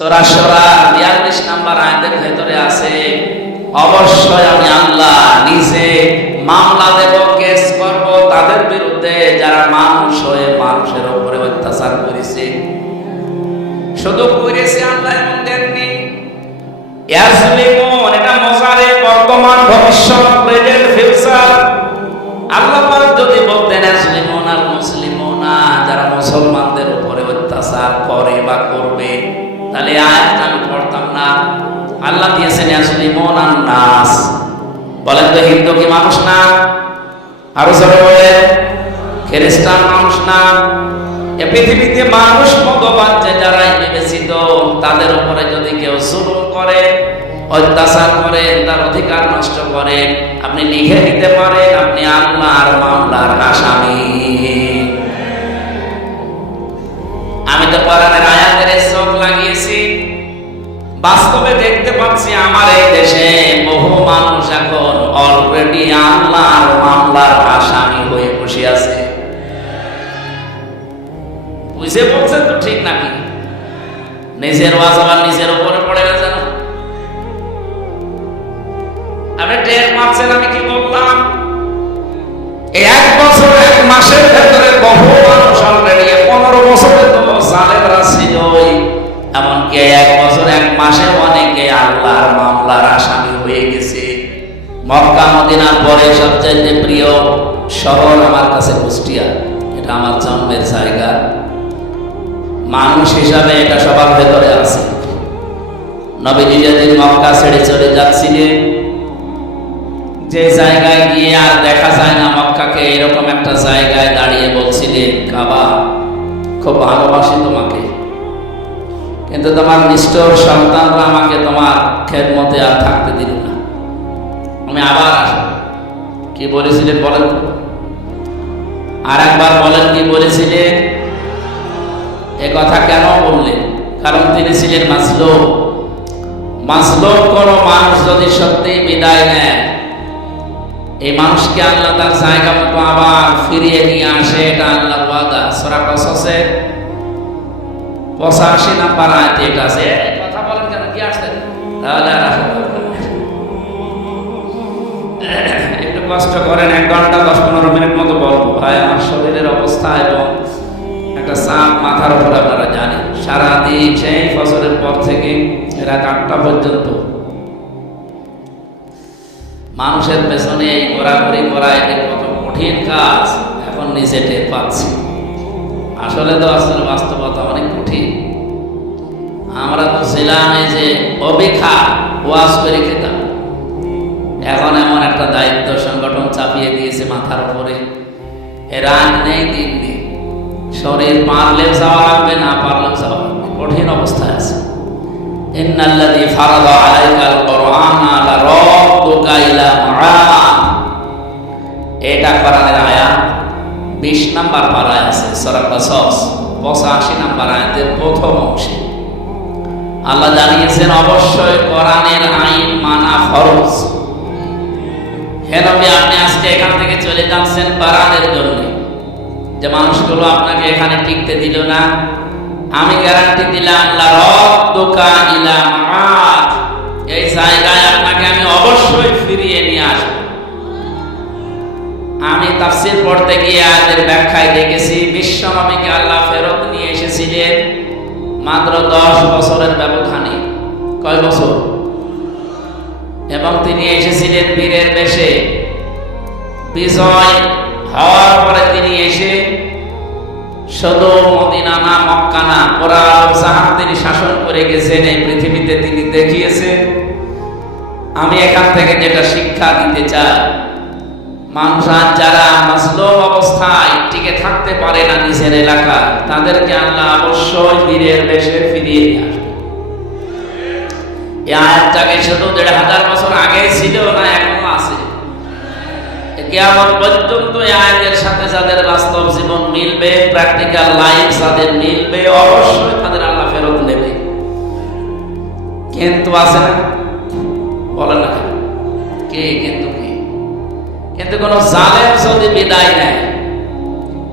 সূরা শুরা 42 নম্বর আয়াতের ভেতরে আছে, অবশ্যই আমি আল্লাহ নিজে মামলা দেব, কেস করব তাদের বিরুদ্ধে যারা মানুষ হয়ে মানুষের উপরে অত্যাচার করেছে। শুধু করেছে আল্লাহ এমন দেননি, ইয়াজলিমুন এটা মুজারে, বর্তমান ভবিষ্যৎ, প্রেজেন্ট ফিউচার। আল্লাহ পাক যদি বলতেন ইয়াজলিমুন আল মুসলিমুনা, যারা মুসলমানদের উপরে অত্যাচার করে বা করবে, তাহলে আয়াতটা আমি পড়তাম না। আল্লাহ দিয়েছেন ইয়াজলিমুন আন নাস। বলেন তো হিন্দু কি মানুষ না? আরো জোরে বলেন, খ্রিস্টান মানুষ না? এ পৃথিবীতে মানুষ মতবাদ যে যারাই বিবেচিত, তাদের উপরে যদি কেউ জুলুম করে, অত্যাচার করে, তার অধিকার নষ্ট করে, আপনি লিখে দিতে পারেন আপনি আল্লাহর মামলার আসামি। আমি তো কোরআনের আয়াতের চোখ লাগিয়েছি, বাস্তবে দেখতে পাচ্ছি আমার এই দেশে বহু মানুষ এখন অলরেডি আল্লাহর মামলার আসামি হয়ে বসে আছে। বুঝে বলছেন তো ঠিক নাকি? নিজের ওয়াজ আবার নিজের উপরে পড়ে না যেন। আপনি টের পাচ্ছেন আমি কি বললাম? এই 1 বছর 1 মাসের ভেতরে বহু মানুষ অলরেডি, 15 বছরে তো জালেমরা ছিলই, এমনকি 1 বছর 1 মাসে অনেকে আল্লাহর মামলার আসামি হয়ে গেছে। মক্কা মদিনার পরে সবচেয়ে প্রিয় শহর আমার কাছে কুষ্টিয়া, এটা আমার জন্মের জায়গা। মানুষ হিসাবে এটা সবার ভেতরে আছে। নবীজি যেদিন মক্কা ছেড়ে চলে যাচ্ছিলেন, যে জায়গায় গিয়ে আর দেখা যায় না মক্কাকে, এরকম একটা জায়গায় দাঁড়িয়ে বলছিলেন, কাবা খুব ভালোবাসি তোমাকে, কিন্তু তোমার নিষ্ঠুর সন্তানরা আমাকে তোমার খেদমতে আর থাকতে দিল না, আমি আবার আসবো। কি বলেছিলেন বলেন? আর একবার বলেন কি বলেছিলেন? এ কথা কেন বললেন? কারণ তিনি ছিলেন মাজলুম। মাজলুম কোন মানুষ যদি সত্যি বিদায় নেয়, এই মানুষকে আল্লাহ তার জায়গা মতো আবার ফিরিয়ে নিয়ে আসে, এটা আল্লাহর ওয়াদা। সূরা কসসের 85 নম্বর আয়াতে এটা আছে। কথা বলেন কেন? কি আসছেন? তাহলে আর একটু কষ্ট করেন, 1 ঘন্টা 10-15 মিনিট মতো বলবো। ভাই আমার শরীরের অবস্থা এবং একটা চাপ মাথার উপর আপনারা জানেন। সারাদিন সেই ফজরের পর থেকে রাত 8টা পর্যন্ত মানুষের পেছনে এই ঘোরাঘুরি করা, এটা কত কঠিন কাজ এখন নিজে টের পাচ্ছি। আসলে তো আসলে বাস্তবতা অনেক কঠিন। আমরা তো ছিলাম এই যে অবিখা ওয়াজ করে খেতাম, এখন এমন একটা দায়িত্ব সংগঠন চাপিয়ে দিয়েছে মাথার উপরে, এর রাত নেই, দিন নেই। শরীর পারলেও যাওয়া লাগবে, না পারলেও যাওয়া লাগবে, কঠিন অবস্থায় আছে। ইন্নাল্লাযী ফারাদা আলাইকাল কুরআনা লারাদ্দুকা ইলা মাআদ, এটা কোরআনের আয়াত 20 নম্বর পারায় আছে, সূরা কসস 85 নম্বর আয়াতের প্রথম অংশে আল্লাহ জানিয়েছেন অবশ্যই কোরআনের আইন মানা ফরজ। হে নবী, আপনি আজকে এখান থেকে চলে যাচ্ছেন কোরআনের জন্য, যে মানুষগুলো আপনাকে এখানে টিকতে দিল না, আমি গ্যারান্টি দিলাম লারাদ্দুকা ইলা মাআদ, এই জায়গায় আপনাকে আমি অবশ্যই ফিরিয়ে নিয়ে আসব। আমি তাফসীর পড়তে গিয়ে আয়াতের ব্যাখ্যায় দেখেছি বিশ্বনবীকে আল্লাহ ফেরত নিয়ে এসেছিলেন মাত্র 10 বছরের ব্যবধানে। কয় বছর? এবং তিনি এসেছিলেন বীরের বেশে। বিজয় হওয়ার পরে তিনি এসে শুধু মদিনা না, মক্কা না, পুরা জাহান তিনি শাসন করে গেছেন। এই পৃথিবীতে তিনি দেখিয়েছেন। আমি এখান থেকে যেটা শিক্ষা দিতে চাই, মানুষ যারা মাজলুম অবস্থায় টিকে থাকতে পারে না নিজের এলাকা, তাদেরকে আল্লাহ অবশ্যই বীরের বেশে ফিরিয়ে নিয়ে আসবে। এই আয়াতটাকে শুধু 1500 বছর আগে ছিল না, এখনো আছে। কিয়ামত পর্যন্ত এই আয়াতের সাথে যাদের বাস্তব জীবন মিলবে, প্র্যাকটিক্যাল লাইফ যাদের মিলবে, অবশ্যই তাদের আল্লাহ ফেরত নেবে। কিন্তু আছে না? বলেন না কি? কিন্তু কি? কিন্তু কোন জালেম যদি বিদায় নেয়,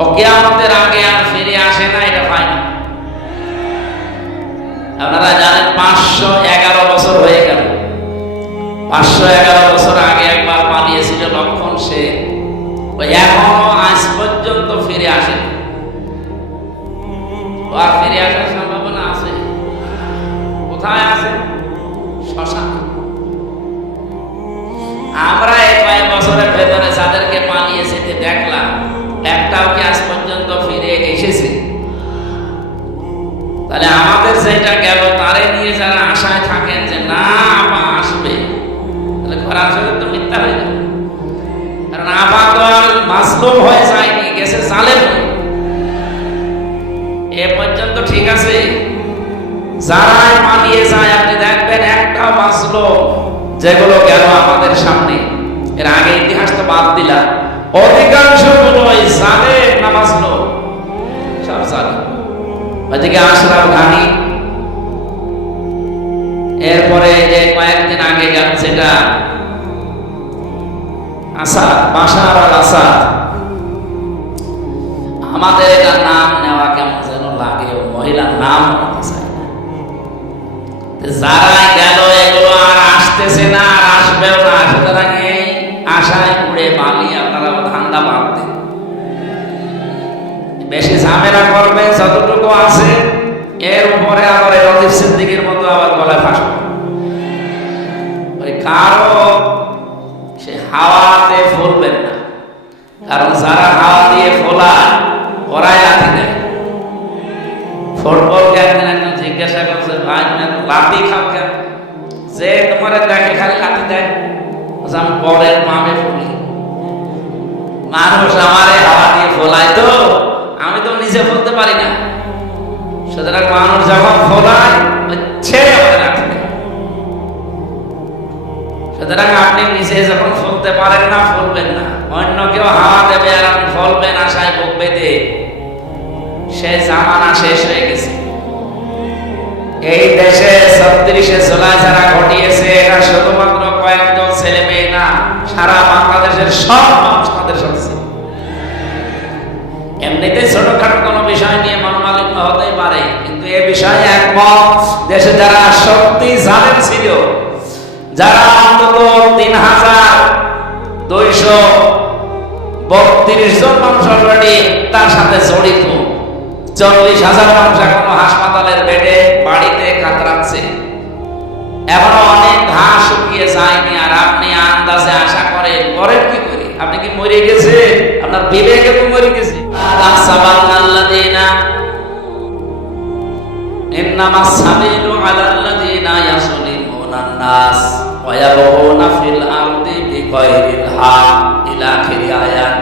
ও কিয়ামতের আগে আর ফিরে আসে না, এটা হয় না। আপনারা জানেন 511 বছর হয়ে গেল। 511 বছর আগে একবার পালিয়েছিল লক্ষণ সে, ওই এখনো আজ পর্যন্ত ফিরে আসেনি। আর ফিরে আসার সম্ভাবনা আছে? কোথায় আছে? শ্মশান। আমরা এই কয়েক বছরের ভেতরে যাদেরকে পালিয়ে যেতে দেখলাম, একটাও কি আজ পর্যন্ত ফিরে এসেছে? তাহলে আমাদের যেটা গেল তারে নিয়ে যারা আশায় থাকেন যে না আবার আসবে, তাহলে কোরআন শরীফ তো মিথ্যা হয়ে যাবে। কারণ আবার তো আর মাসলুম হয়ে যায়নি, গেছে জালেম হয়ে। এ পর্যন্ত ঠিক আছে। যারা পালিয়ে যায় আপনি দেখবেন একটাও মাসলুম যেগুলো গেল আমাদের সামনে, এর আগে ইতিহাস তো বাদ দিলাম, অধিকাংশ গুলোই জালেম না মাসলুম, সব জালেম। ওইদিকে আশরাফ ঘানি, এরপরে যে কয়েকদিন আগে গেল সেটা আসাদ, বাশার আল আসাদ। আমাদের এটা নাম নেওয়া কেমন যেন লাগে, মহিলার নাম নিতে চাই না। যারা গেল এগুলো আর আসতেছে না, আর আসবেও না। সুতরাং এই আশায় উড়ে বালি আপনারা ধান্দা বাদ দেন। বেশি ঝামেলা করবেন যতটুকু আছে, এর উপরে আবার লতিফ সিদ্দিকীর মতো আবার গলায় ফাঁসবে। ওই কারো সে হাওয়াতে ফুলবেন না, কারণ যারা হাওয়া দিয়ে ফোলায় ওরাই লাথি দেয়। ফুটবলকে একদিন একজন জিজ্ঞাসা করছে, ভাই লাথি খাও কেন? যে তোমার দেখে খালি লাথি দেয়, আমি বলের মামে ফুলি। মানুষ আমারে হাওয়া দিয়ে ফোলায় তো, আমি তো নিজে ফলতে পারি না। সুতরাং মানুষ যখন ফোলায় ছেড়ে আমাদের লাথি দেয়। সুতরাং আপনি নিজে যখন ফলতে পারেন না, ফলবেন না। অন্য কেউ হাওয়া দেবে আর আপনি ফলবেন আশায় বুক বেঁধে, সে জামানা শেষ হয়ে গেছে। এই দেশে 36 জুলাই যারা ঘটিয়েছে, এটা শুধুমাত্র কয়েকজন ছেলে মেয়ে না, সারা বাংলাদেশের সব মানুষ তাদের সাথে। এমনিতে ছোটখাটো কোনো বিষয় নিয়ে মনোমালিন্য হতে পারে, কিন্তু এ বিষয়ে একমত দেশে যারা সত্যি জালেম ছিল, যারা অন্তত 3232 জন মানুষ অলরেডি তার সাথে জড়িত, 40,000 মানুষ এখনো হাসপাতালের বেডে বাড়িতে কাতরাচ্ছে, এখনো অনেক ঘাস শুকিয়ে যায়নি। আর আপনি আন্দাজে আশা করেন কি করে? আপনি কি মরে গেছে? আপনার বিবেকে তো মরে গেছে। ইন্নামাস সাবিলু আলাল্লাযিনা ইয়াসলিমুনান নাস ওয়া ইয়াবগুনা ফিল আরদি বিগাইরিল হক ইলা আখিরি আয়াত।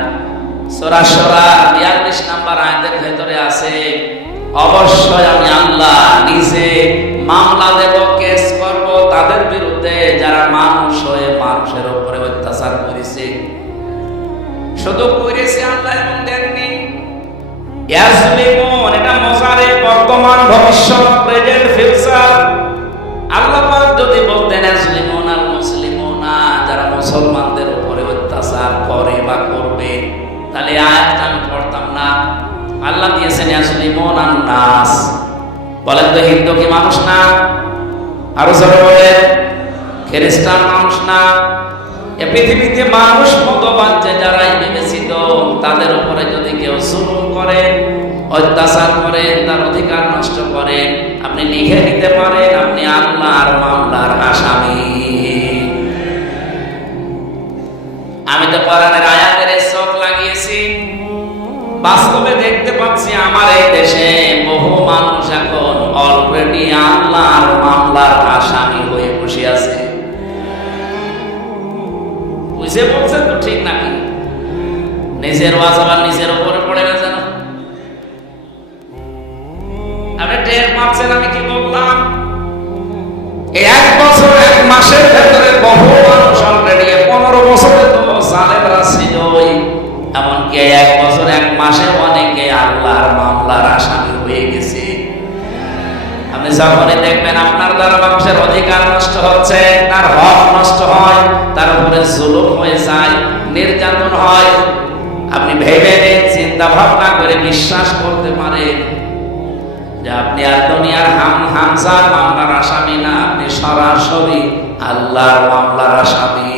সূরা শুরা 42 নম্বর আয়াতের ভিতরে আছে, অবশ্যই আমি আল্লাহ নিজে মামলা দেব, কেস করব তাদের বিরুদ্ধে যারা মানুষ হয়ে মানুষের উপরে অত্যাচার করেছে। শুধু করেছে আল্লাহ এবং দেননি। ইয়াসলিমুন, এটা মুজারে, বর্তমান, ভবিষ্যৎ, প্রেজেন্ট, ফিউচার। আল্লাহ পাক যদি বলতেন ইয়াসলিমুন আল মুসলিমুনা, যারা মুসলমানদের উপরে অত্যাচার করে বা করবে, তাহলে আয়াতটা আমি পড়তাম না। আল্লাহ দিয়েছেন ইয়াসলিমুন আন নাস। বলেন তো হিন্দু কি মানুষ না? আরো জোরে বলেন, খ্রিস্টান মানুষ না? এ পৃথিবীতে মানুষ মতবাদে যারাই বিবেচিত, তাদের উপরে যদি কেউ জুলুম করে, অত্যাচার করে, তার অধিকার নষ্ট করে, আপনি লিখে নিতে পারেন আপনি আল্লাহর মামলার আসামি। আমি তো কোরআনের আয়াতের চোখ লাগিয়েছি, বাস্তবে দেখতে পাচ্ছি আমার এই দেশে বহু মানুষ এখন অলরেডি আল্লাহর মামলার আসামি হয়ে বসে আছে। বুঝে বলছেন তো ঠিক নাকি? নিজের ওয়াজ আবার নিজের উপরে পড়ে না যেন। আপনি টের পাচ্ছেন আমি কি বললাম? এই 1 বছর 1 মাসের ভেতরে বহু মানুষ অলরেডি, 15 বছরে তো জালেমরা ছিলই, এমনকি 1 বছর 1 মাসে অনেকে আল্লাহর মামলার আসামি হয়ে গেছে। আপনি যখনই দেখবেন আপনার দ্বারা মানুষের অধিকার নষ্ট হচ্ছে, তার হক নষ্ট হয়, তার উপরে জুলুম হয়ে যায়, নির্যাতন হয়, আপনি ভেবে চিন্তা ভাবনা করে বিশ্বাস করতে পারেন যে আপনি আর দুনিয়ার হামজা মামলার আসামি না, আপনি সরাসরি আল্লাহর মামলার আসামি।